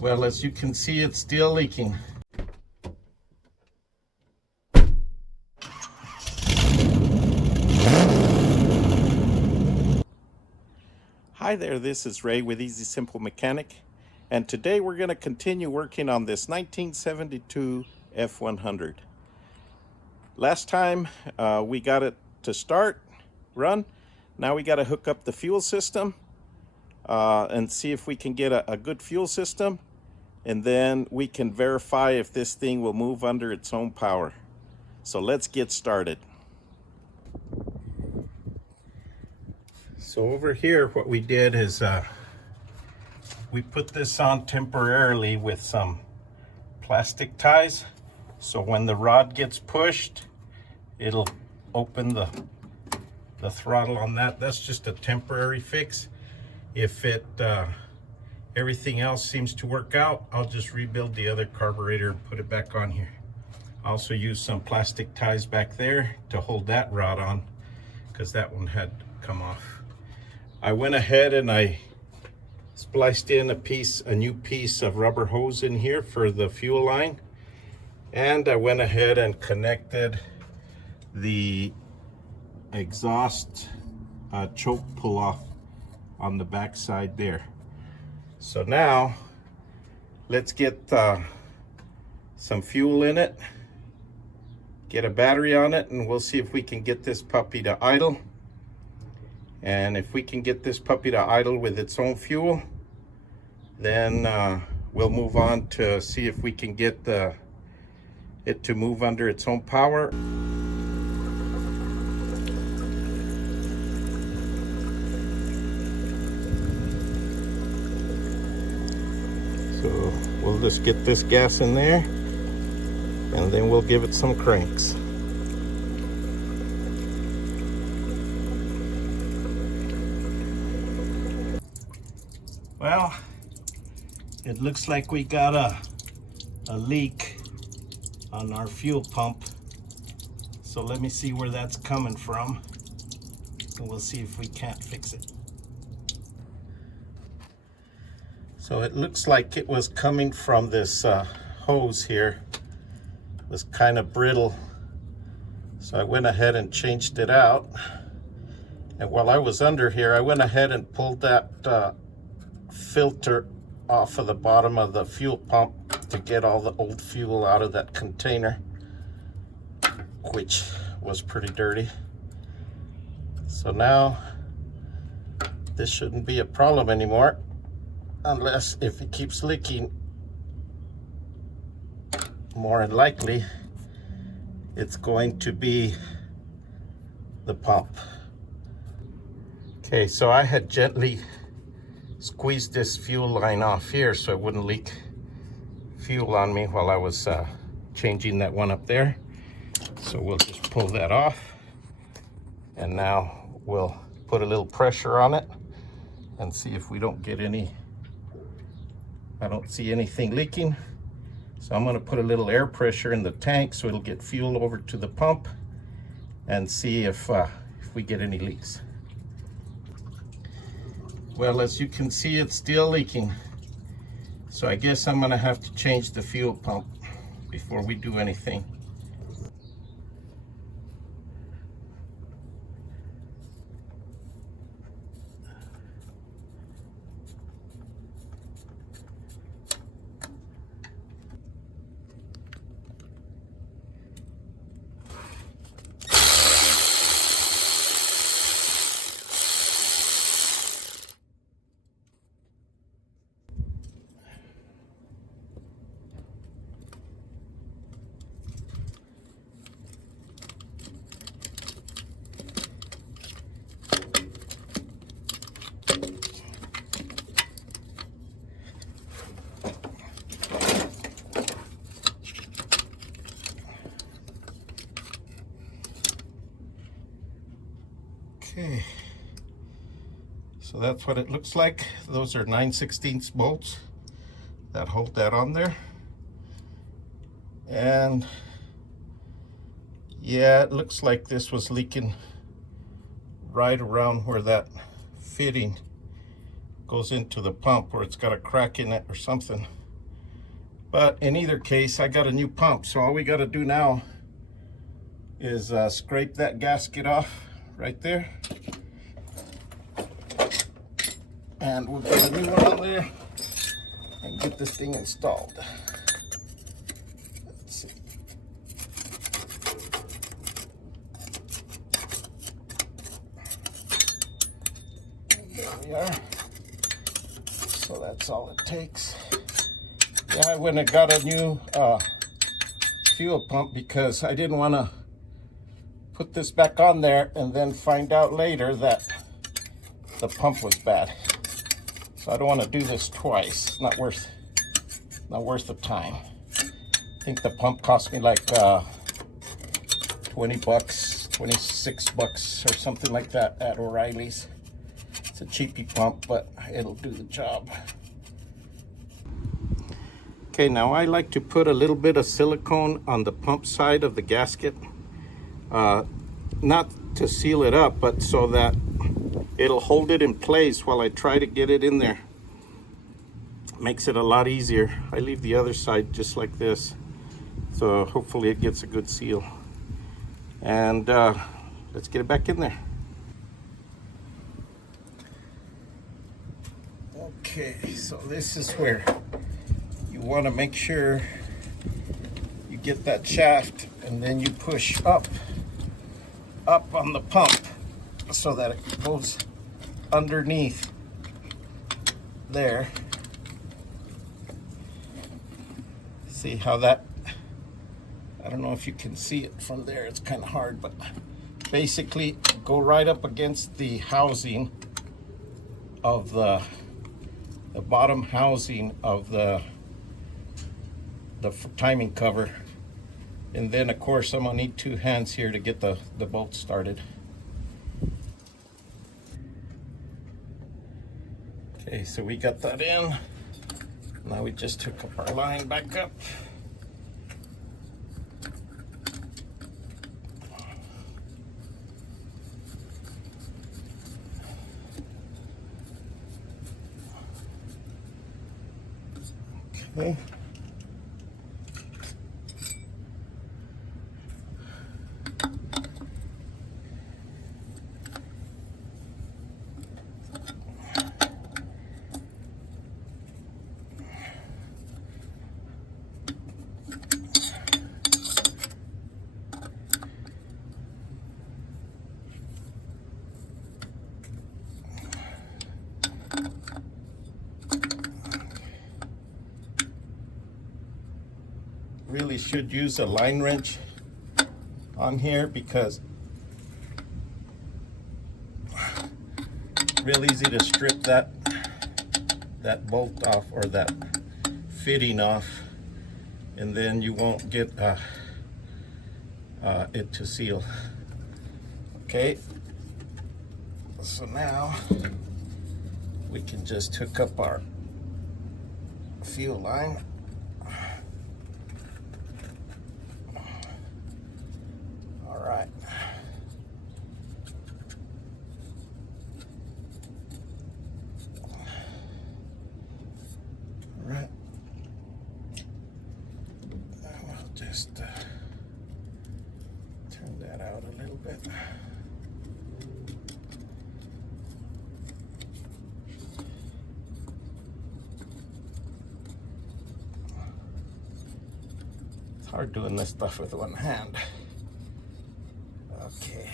Well, as you can see, it's still leaking. Hi there, this is Ray with Easy Simple Mechanic, and today we're going to continue working on this 1972 F-100. Last time we got it to run. Now we got to hook up the fuel system and see if we can get a good fuel system, and then we can verify if this thing will move under its own power. So let's get started. So over here, what we did is we put this on temporarily with some plastic ties. So when the rod gets pushed, it'll open the throttle on that. That's just a temporary fix. If everything else seems to work out, I'll just rebuild the other carburetor and put it back on here. I also used some plastic ties back there to hold that rod on because that one had come off. I went ahead and I spliced in a new piece of rubber hose in here for the fuel line, and I went ahead and connected the exhaust choke pull-off on the back side there. So now let's get some fuel in it, get a battery on it, and we'll see if we can get this puppy to idle. And if we can get this puppy to idle with its own fuel, then we'll move on to see if we can get it to move under its own power. So we'll just get this gas in there, and then we'll give it some cranks. Well, it looks like we got a leak on our fuel pump. So let me see where that's coming from, and we'll see if we can't fix it. So it looks like it was coming from this hose here. It was kind of brittle. So I went ahead and changed it out. And while I was under here, I went ahead and pulled that filter off of the bottom of the fuel pump to get all the old fuel out of that container, which was pretty dirty. So now this shouldn't be a problem anymore, unless if it keeps leaking. More than likely it's going to be the pump. Okay, so I had gently squeezed this fuel line off here so it wouldn't leak fuel on me while I was changing that one up there. So we'll just pull that off, and now we'll put a little pressure on it and see if we don't get any. I don't see anything leaking, so I'm going to put a little air pressure in the tank so it'll get fuel over to the pump and see if we get any leaks. Well, as you can see, it's still leaking. So I guess I'm gonna have to change the fuel pump before we do anything. Okay, so that's what it looks like. Those are 9/16 bolts that hold that on there. And yeah, it looks like this was leaking right around where that fitting goes into the pump, where it's got a crack in it or something. But in either case, I got a new pump. So all we got to do now is scrape that gasket off right there. And we'll get a new one on there and get this thing installed. Let's see. There we are. So that's all it takes. Yeah, I went and got a new fuel pump because I didn't want to put this back on there and then find out later that the pump was bad. So I don't want to do this twice. It's not worth the time. I think the pump cost me like 20 bucks, 26 bucks or something like that at O'Reilly's. It's a cheapy pump, but it'll do the job. Okay, now I like to put a little bit of silicone on the pump side of the gasket. Not to seal it up, but so that it'll hold it in place while I try to get it in there. Makes it a lot easier. I leave the other side just like this. So hopefully it gets a good seal. And let's get it back in there. Okay, so this is where you want to make sure you get that shaft and then you push up on the pump so that it goes underneath there. See how that, I don't know if you can see it from there, it's kind of hard, but basically go right up against the housing of the bottom housing of the timing cover. And then of course I'm gonna need two hands here to get the bolt started. Okay, so we got that in. Now we just hook up our line back up. Okay. Really should use a line wrench on here because real easy to strip that bolt off or that fitting off, and then you won't get it to seal. Okay, so now we can just hook up our fuel line. Just turn that out a little bit. It's hard doing this stuff with one hand. Okay.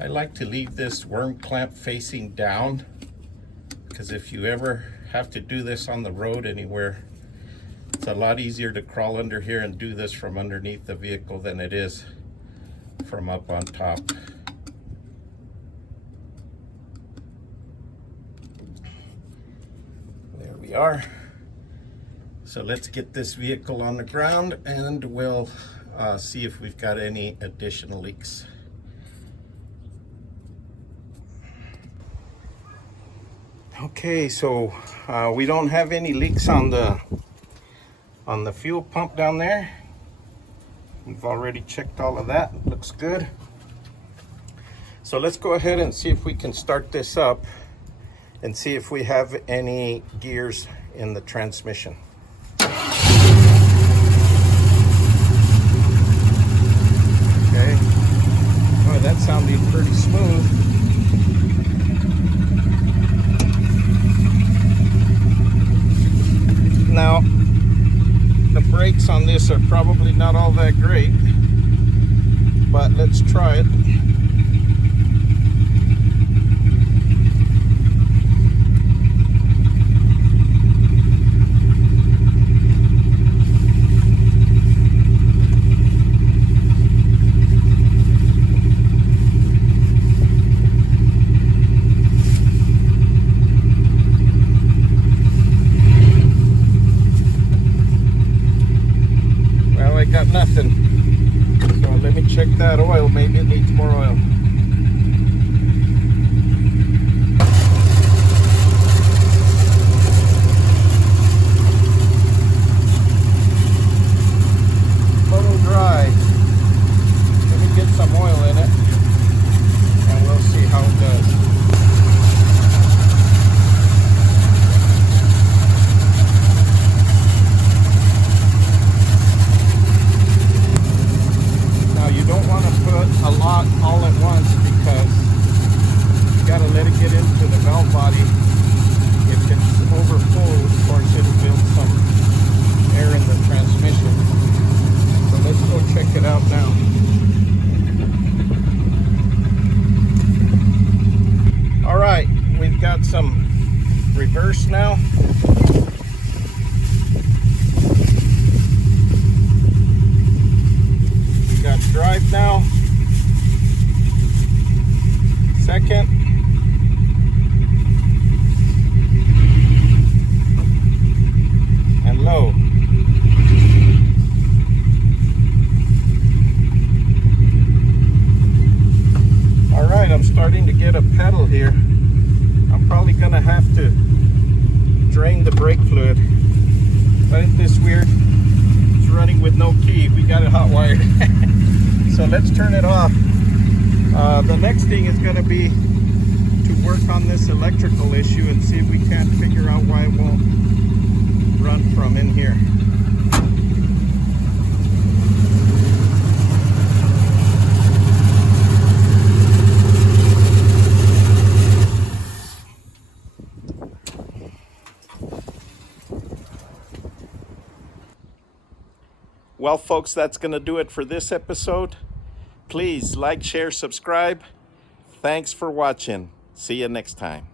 I like to leave this worm clamp facing down because if you ever have to do this on the road anywhere, it's a lot easier to crawl under here and do this from underneath the vehicle than it is from up on top. There we are. So let's get this vehicle on the ground and we'll see if we've got any additional leaks. Okay, so we don't have any leaks on the fuel pump down there. We've already checked all of that. Looks good. So let's go ahead and see if we can start this up and see if we have any gears in the transmission. Okay. Oh, that's sounding pretty smooth. Now, the brakes on this are probably not all that great, but let's try it. Got nothing. So let me check that oil. Maybe it needs more oil. A little dry. Let me get some oil in it and we'll see how it does. A lot all at once because you got to let it get into the valve body. If it's over full, of course it'll build some air in the transmission. So let's go check it out now. All right, we've got some reverse now. We got drive now. Second. And low. All right, I'm starting to get a pedal here. I'm probably gonna have to drain the brake fluid. Isn't this weird? It's running with no key. We got it hot wired. So let's turn it off. The next thing is going to be to work on this electrical issue and see if we can't figure out why it won't run from in here. Well, folks, that's going to do it for this episode. Please like, share, subscribe. Thanks for watching. See you next time.